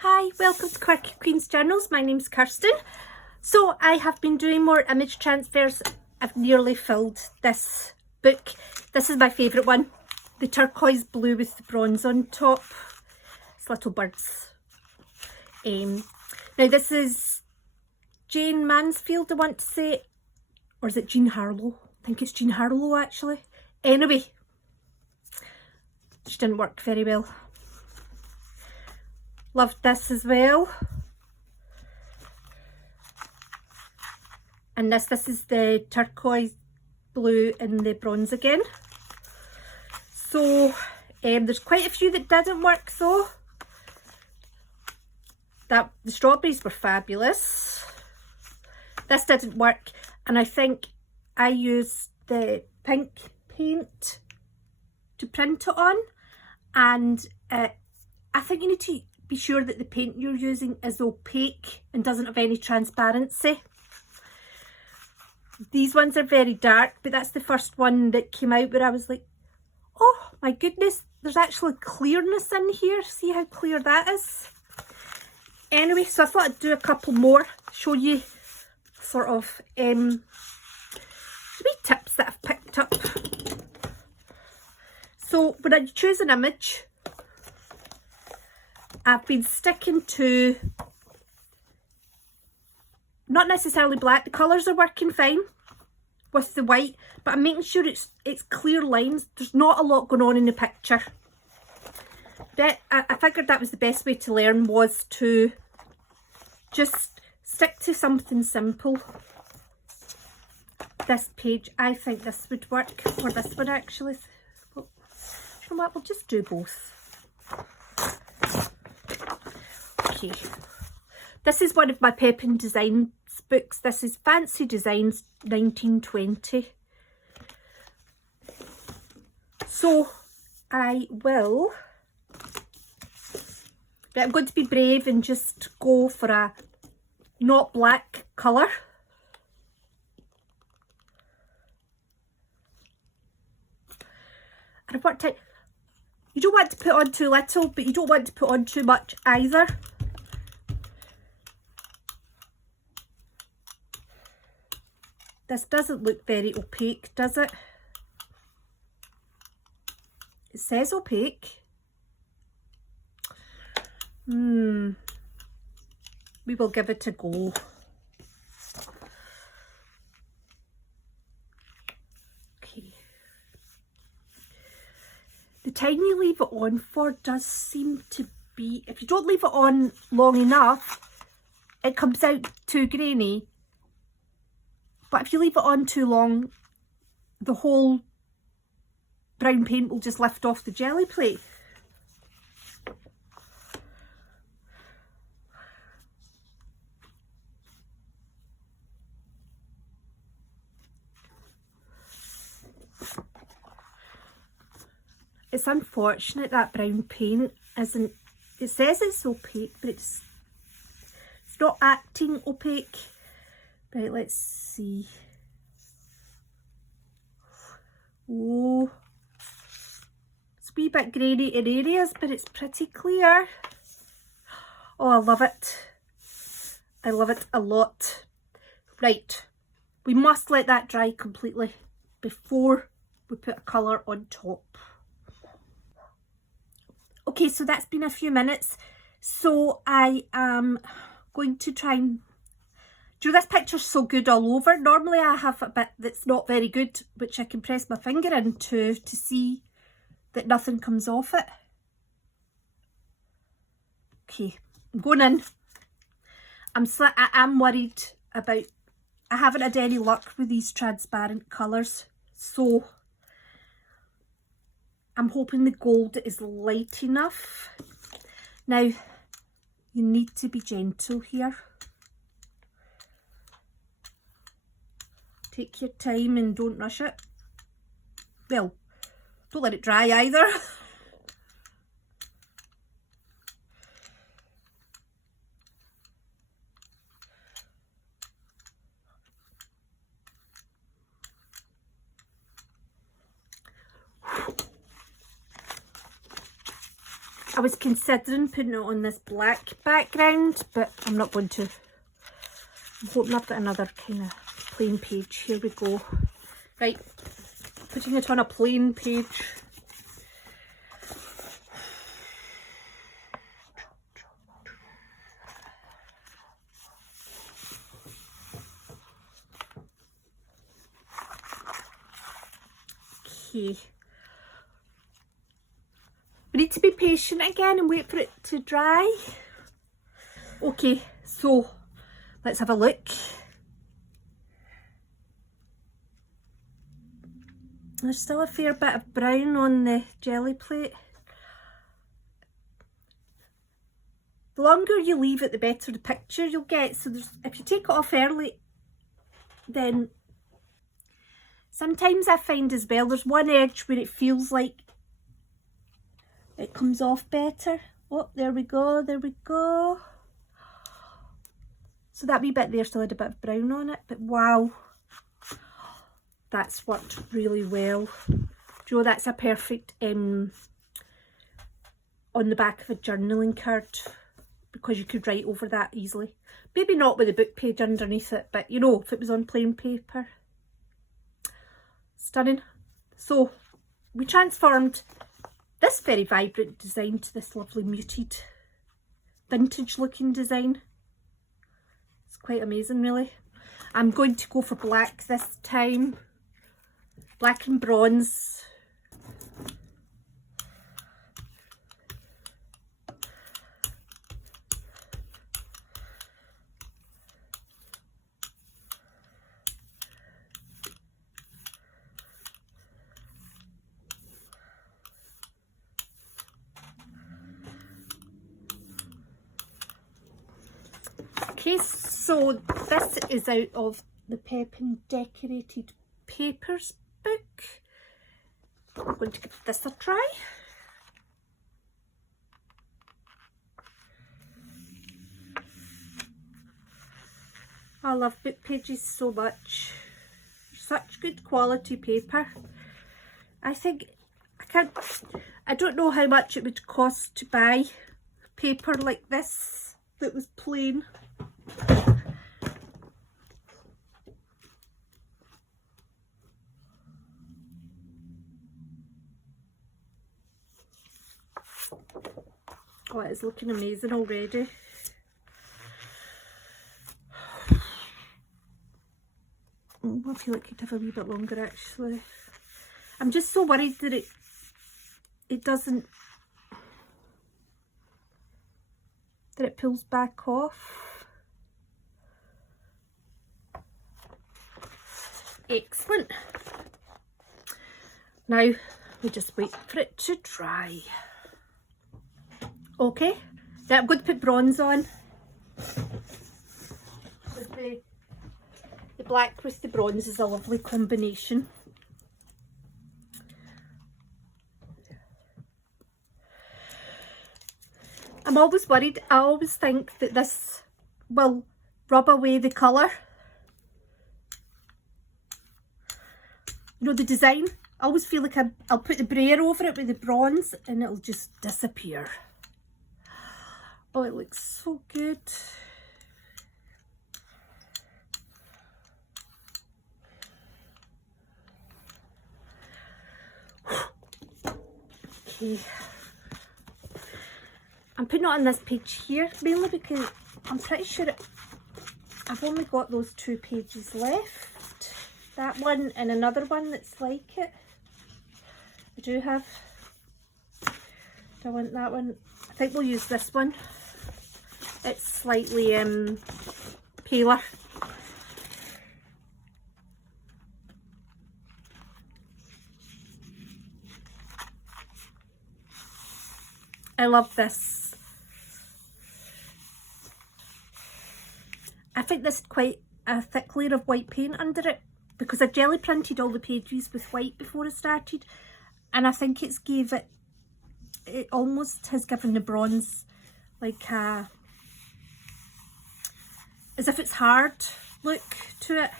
Hi, welcome to Quirky Queen's Journals. My name's Kirsten. So I have been doing more image transfers. I've nearly filled this book. This is my favourite one. The turquoise blue with the bronze on top. It's little birds. Now this is Jane Mansfield, I want to say. Or is it Jean Harlow? I think it's Jean Harlow actually. Anyway, she didn't work very well. Loved this as well. And this is the turquoise blue and the bronze again. So there's quite a few that didn't work though. The strawberries were fabulous. This didn't work, and I think I used the pink paint to print it on, and I think you need to be sure that the paint you're using is opaque and doesn't have any transparency. These ones are very dark, but that's the first one that came out where I was like, oh my goodness, there's actually clearness in here. See how clear that is? Anyway, so I thought I'd do a couple more, show you sort of wee tips that I've picked up. So when I choose an image, I've been sticking to not necessarily black. The colours are working fine with the white, but I'm making sure it's clear lines. There's not a lot going on in the picture. But I figured that was the best way to learn, was to just stick to something simple. This page, I think this would work, or this one actually. Well, you know what, we'll just do both. Okay, this is one of my Pepin Designs books. This is Fancy Designs 1920. So I'm going to be brave and just go for a not black colour. And I've worked out, you don't want to put on too little, but you don't want to put on too much either. This doesn't look very opaque, does it? It says opaque. We will give it a go. Okay. The time you leave it on for does seem to be, if you don't leave it on long enough, it comes out too grainy. But if you leave it on too long, the whole brown paint will just lift off the jelly plate. It's unfortunate that brown paint isn't, it says it's opaque, but it's not acting opaque. Right, let's see. Oh, it's a wee bit grainy in areas, but it's pretty clear. Oh, I love it. I love it a lot. Right, we must let that dry completely before we put a colour on top. Okay, so that's been a few minutes. So I am going to try and, do you know, this picture's so good all over. Normally I have a bit that's not very good, which I can press my finger into to see that nothing comes off it. Okay, I'm going in. I am worried about, I haven't had any luck with these transparent colours, so I'm hoping the gold is light enough. Now, you need to be gentle here. Take your time and don't rush it. Well, don't let it dry either. I was considering putting it on this black background, but I'm not going to. I'm hoping I've got another kind of plain page. Here we go. Right, putting it on a plain page. Okay. We need to be patient again and wait for it to dry. Okay, so let's have a look. There's still a fair bit of brown on the jelly plate. The longer you leave it, the better the picture you'll get. So if you take it off early, then sometimes I find as well, there's one edge where it feels like it comes off better. Oh, there we go, there we go. So that wee bit there still had a bit of brown on it, but wow, that's worked really well. Do you know, that's a perfect on the back of a journaling card, because you could write over that easily. Maybe not with the book page underneath it, but you know, if it was on plain paper. Stunning. So we transformed this very vibrant design to this lovely muted vintage looking design. It's quite amazing really. I'm going to go for black this time. Black and bronze. Okay, so this is out of the Pep and Decorated Papers book. I'm going to give this a try. I love book pages so much. Such good quality paper. I think I don't know how much it would cost to buy paper like this that was plain. Oh, it's looking amazing already. Oh, I feel like it could have a wee bit longer actually. I'm just so worried that it doesn't, that it pulls back off. Excellent. Now we just wait for it to dry. Okay, now I'm going to put bronze on. The black with the bronze is a lovely combination. I'm always worried, I always think that this will rub away the colour. You know, the design, I always feel like I'll put the brayer over it with the bronze and it'll just disappear. Oh, it looks so good. Okay. I'm putting it on this page here mainly because I'm pretty sure I've only got those 2 pages left. That one and another one that's like it. I do have. Do I want that one? I think we'll use this one. It's slightly paler. I love this. I think this is quite a thick layer of white paint under it because I jelly printed all the pages with white before I started, and I think it's gave it, it almost has given the bronze like a, as if it's hard look to it.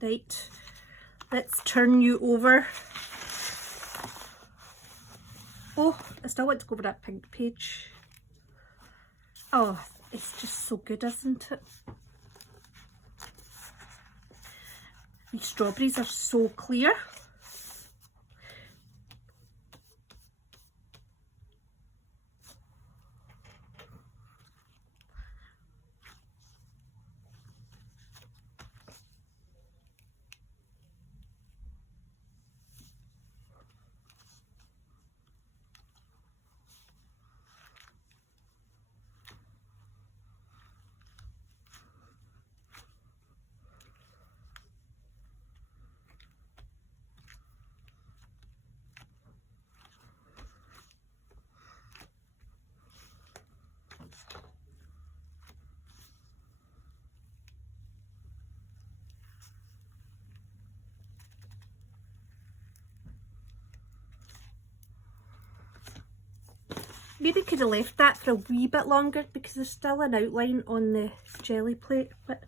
Right, let's turn you over. Oh, I still want to go over that pink page. Oh, it's just so good, isn't it? These strawberries are so clear. Maybe could have left that for a wee bit longer because there's still an outline on the jelly plate, but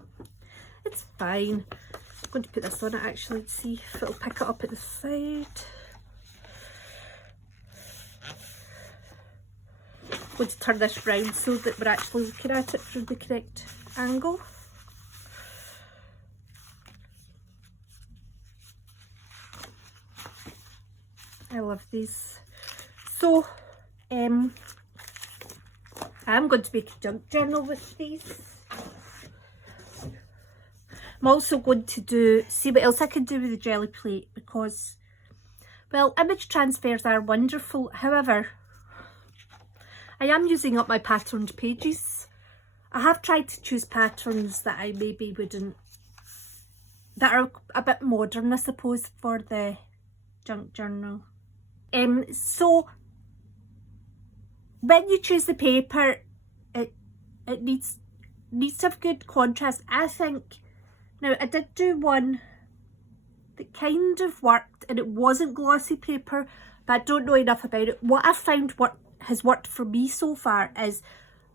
it's fine. I'm going to put this on it actually to see if it'll pick it up at the side. I'm going to turn this round so that we're actually looking at it from the correct angle. I love these. So I'm going to make a junk journal with these. I'm also going to see what else I can do with the jelly plate because, well, image transfers are wonderful. However, I am using up my patterned pages. I have tried to choose patterns that I maybe wouldn't, that are a bit modern, I suppose, for the junk journal. So when you choose the paper, it needs to have good contrast, I think. Now, I did do one that kind of worked, and it wasn't glossy paper, but I don't know enough about it. What I've found has worked for me so far is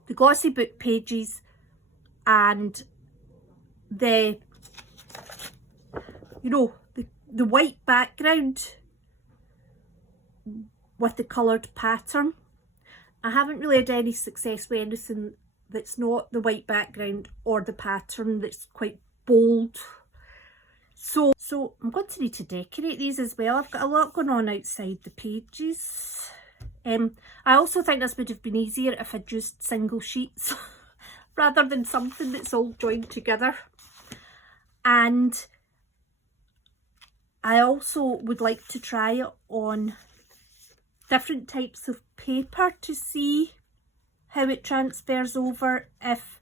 the glossy book pages and the, you know, the white background with the coloured pattern. I haven't really had any success with anything that's not the white background or the pattern that's quite bold. So I'm going to need to decorate these as well. I've got a lot going on outside the pages. I also think this would have been easier if I'd used single sheets rather than something that's all joined together. And I also would like to try it on different types of paper to see how it transfers over, if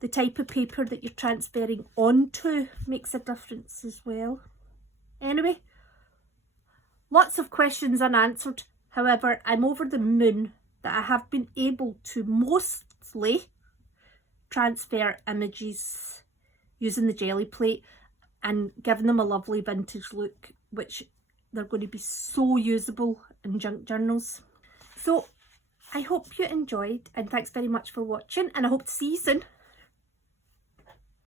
the type of paper that you're transferring onto makes a difference as well. Anyway, lots of questions unanswered. However, I'm over the moon that I have been able to mostly transfer images using the jelly plate and giving them a lovely vintage look, which they're going to be so usable in junk journals. So I hope you enjoyed, and thanks very much for watching, and I hope to see you soon.